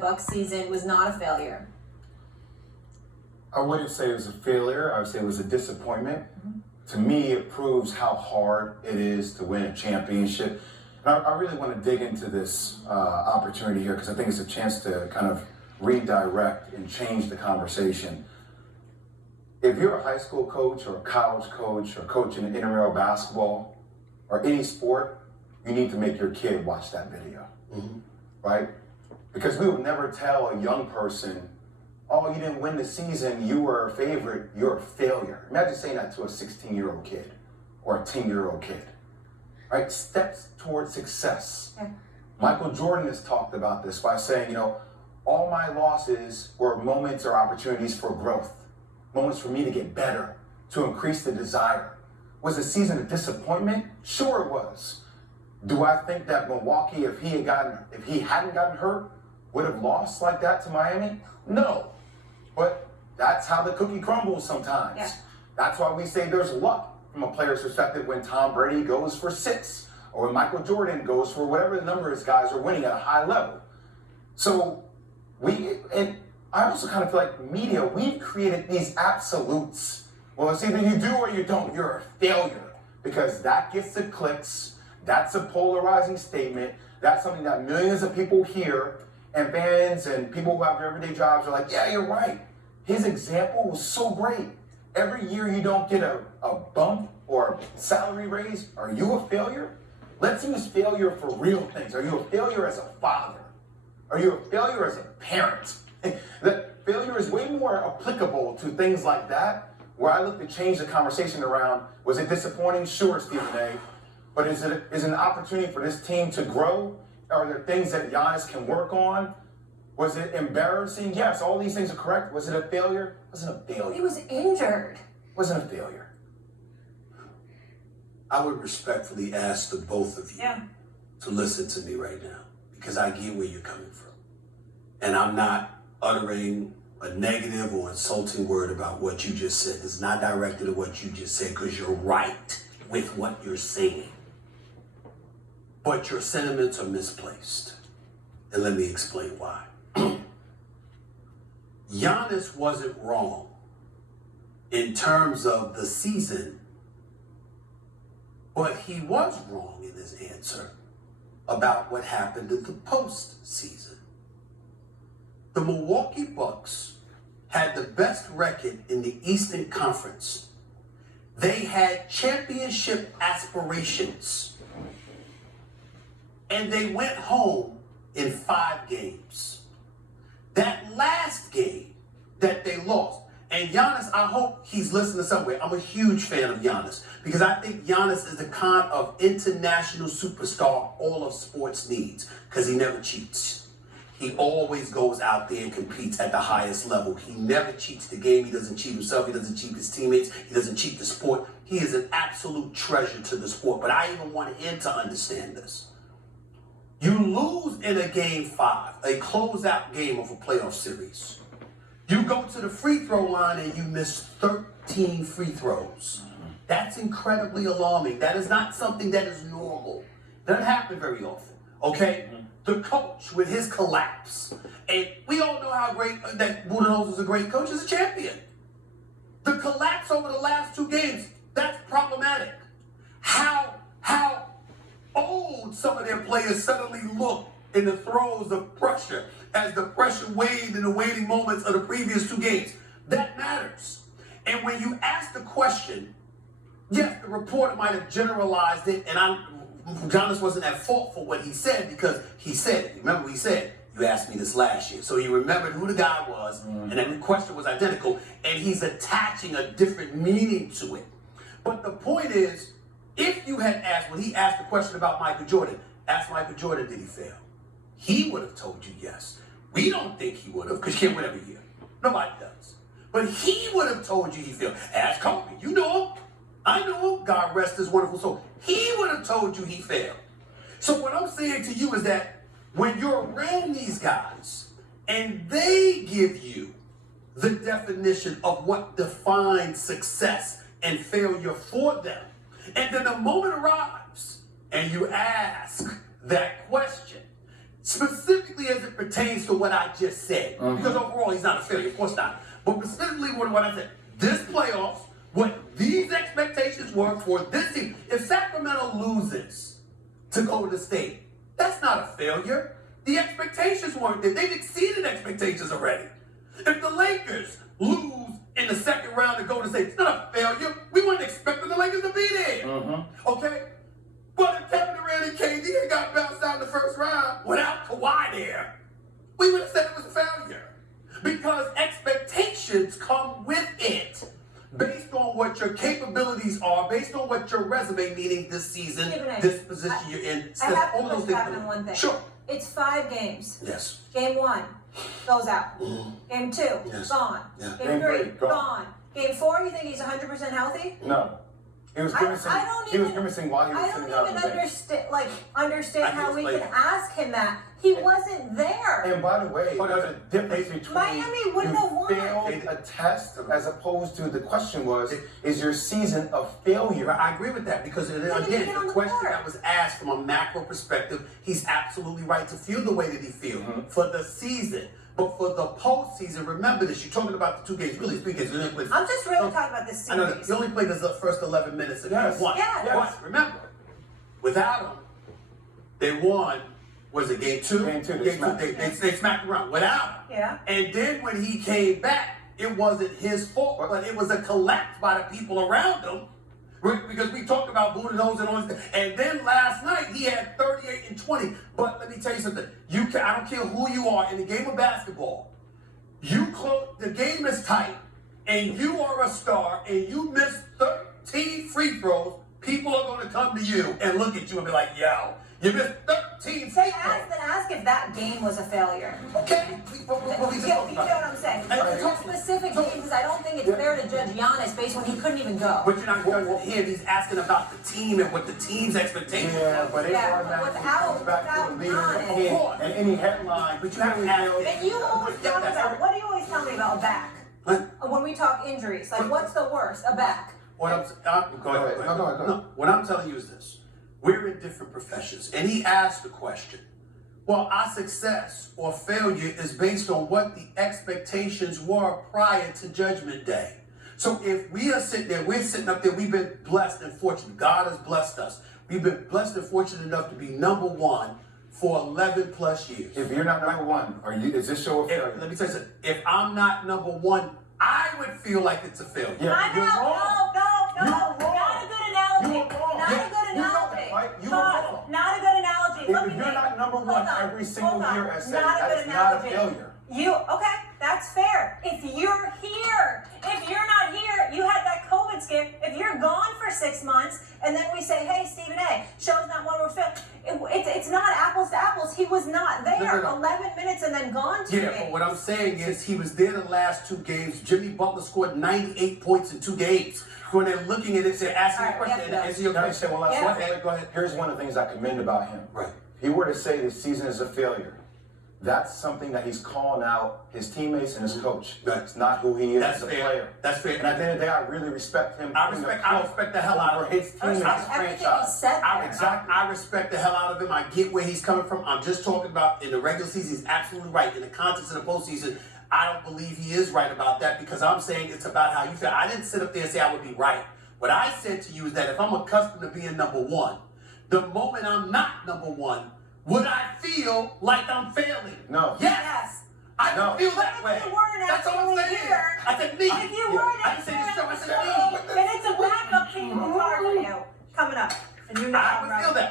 Bucs season was not a failure? I wouldn't say it was a failure. I would say it was a disappointment. To me, it proves how hard it is to win a championship. And I really want to dig into this opportunity here because I think it's a chance to kind of redirect and change the conversation. If you're a high school coach or a college coach or coach in intramural basketball or any sport, you need to make your kid watch that video, right? Because we would never tell a young person, oh, you didn't win the season, you were a favorite, you're a failure. Imagine saying that to a 16-year-old kid or a 10-year-old kid, right? Steps towards success. Michael Jordan has talked about this by saying, all my losses were moments or opportunities for growth, moments for me to get better, to increase the desire. Was the season a disappointment? Sure it was. Do I think that Milwaukee, if he hadn't gotten hurt, would have lost like that to Miami? No. But that's how the cookie crumbles sometimes. Yeah. That's why we say there's luck from a player's perspective when Tom Brady goes for 6 or when Michael Jordan goes for whatever the number of guys are winning at a high level. So and I also kind of feel like media, we've created these absolutes. Well, it's either you do or you don't. You're a failure because that gets the clicks. That's a polarizing statement. That's something that millions of people hear, and fans and people who have everyday jobs are like, yeah, you're right. His example was so great. Every year you don't get a bump or a salary raise, are you a failure? Let's use failure for real things. Are you a failure as a father? Are you a failure as a parent? That failure is way more applicable to things like that, where I look to change the conversation around, was it disappointing? Sure, Stephen A. But is it an opportunity for this team to grow? Are there things that Giannis can work on? Was it embarrassing? Yes, all these things are correct. Was it a failure? It wasn't a failure. He was injured. It wasn't a failure. I would respectfully ask the both of you to listen to me right now, because I get where you're coming from. And I'm not uttering a negative or insulting word about what you just said. It's not directed at what you just said, because you're right with what you're saying. But your sentiments are misplaced. And let me explain why. Giannis wasn't wrong in terms of the season, but he was wrong in his answer about what happened in the postseason. The Milwaukee Bucks had the best record in the Eastern Conference. They had championship aspirations. And they went home in 5 games. That last game that they lost, and Giannis, I hope he's listening somewhere. I'm a huge fan of Giannis because I think Giannis is the kind of international superstar all of sports needs, because he never cheats. He always goes out there and competes at the highest level. He never cheats the game. He doesn't cheat himself. He doesn't cheat his teammates. He doesn't cheat the sport. He is an absolute treasure to the sport. But I even want him to understand this. You lose in a game 5, a closeout game of a playoff series. You go to the free throw line and you miss 13 free throws. That's incredibly alarming. That is not something that is normal. It doesn't happen very often, okay? The coach with his collapse. And we all know how great that Budenholzer is a great coach, is a champion. The collapse over the last 2 games, that's problematic. How old some of their players suddenly look in the throes of pressure as the pressure waned in the waning moments of the previous 2 games. That matters. And when you ask the question, yes, the reporter might have generalized it, and Giannis wasn't at fault for what he said because he said it. Remember, he said, you asked me this last year. So he remembered who the guy was, and then the question was identical, and he's attaching a different meaning to it. But the point is, if you had asked, when he asked the question about Michael Jordan, ask Michael Jordan, did he fail? He would have told you yes. We don't think he would have, because you can't win every year. Nobody does. But he would have told you he failed. Ask Kobe. You know him. I know him. God rest his wonderful soul. He would have told you he failed. So what I'm saying to you is that when you're around these guys and they give you the definition of what defines success and failure for them, and then the moment arrives and you ask that question, specifically as it pertains to what I just said. Because overall, he's not a failure, of course not. But specifically what I said, this playoffs, what these expectations were for this team. If Sacramento loses to Golden State, that's not a failure. The expectations weren't there. They've exceeded expectations already. If the Lakers lose in the second round to Golden State, it's not a failure. We weren't expecting the Lakers to be there. Okay? But if Kevin Durant and KD had got bounced out in the first round without Kawhi there, we would have said it was a failure. Because expectations come with it. Based on what your capabilities are, based on what your resume, meaning this season, this position you're in. I have to push back on one thing. Sure. It's 5 games. Yes. Game 1 goes out. Game 2 Yes. gone. Yeah. Game 3 gone. gone. Game 4, you think he's 100% healthy? No. He was grimacing. He was grimacing while he was sitting out on the bench. understand how we can ask him that. He wasn't there. And by the way, there's a difference between Miami wouldn't have won. you failed a test as opposed to the question was, is your season a failure? I agree with that because didn't again, get on the the question court. that was asked from a macro perspective, he's absolutely right to feel the way that he feels for the season. But for the postseason, remember this, you're talking about the 2 games, really 3 games. I'm just really talking about this I know series. that. You only played the first 11 minutes of Yes. game 1. Yes. But remember, without him, they won, was it game 2? Game 2, They smacked around without him. Yeah. And then when he came back, it wasn't his fault, but it was a collapse by the people around him. Because we talked about Budenholzer and all this. And then last night, he had 38 and 20. But let me tell you something. I don't care who you are in the game of basketball. The game is tight, and you are a star, and you miss 13 free throws, people are going to come to you and look at you and be like, yo, you missed 13 free throws. Ask if that game was a failure. Okay. You get what I'm saying? It's a specific game because I don't think it's fair to judge Giannis based when he couldn't even go. But you're not judging him. He's asking about the team and what the team's expectations Yeah, but it without goes back to the leader Giannis. of the team and any headline. But you have to ask. And you always tell me about, what do you always tell me about a back? When we talk injuries, like what's the worst? A back. Go ahead. No. What I'm telling you is this. We're in different professions. And he asked the question, well, our success or failure is based on what the expectations were prior to Judgment Day. So if we are sitting there, we're sitting up there, we've been blessed and fortunate. God has blessed us. We've been blessed and fortunate enough to be number 1 for 11 plus years. If you're not number 1, is this show a failure? Let me tell you something. If I'm not number 1, I would feel like it's a failure. Yeah, you're wrong. No. You're Not wrong. a good analogy. You were wrong. Not a good You know analogy. that, right? You were Todd, wrong. not a good analogy. If you're not number 1 every single year as saying that is not a failure. Okay, that's fair. If you're here, if you're not here, you had that COVID scare. If you're gone for 6 months, and then we say, hey, Stephen A, show's not one we're filming. It's not apples to apples. He was not there. No. 11 minutes and then gone 2 games. Yeah, but what I'm saying is he was there the last 2 games. Jimmy Butler scored 98 points in 2 games. When they're looking at it, they're asking the question and answer your question. Go ahead. Here's one of the things I commend about him. Right. If he were to say this season is a failure, that's something that he's calling out his teammates and his coach. That's not who he is as a player. That's fair. And at the end of the day, I really respect him. I respect the hell out of him. His teammates, Everything he said there. I respect the hell out of him. I get where he's coming from. I'm just talking about in the regular season, he's absolutely right. In the context of the postseason, I don't believe he is right about that because I'm saying it's about how you feel. I didn't sit up there and say I would be right. What I said to you is that if I'm accustomed to being number 1, the moment I'm not number 1, would I feel like I'm failing? No. Yes. I don't feel that way. If you weren't That's all I'm saying. here, I said me. if you weren't I didn't say the show. I said me. then it's a backup team card for you coming up. And you know I would feel that.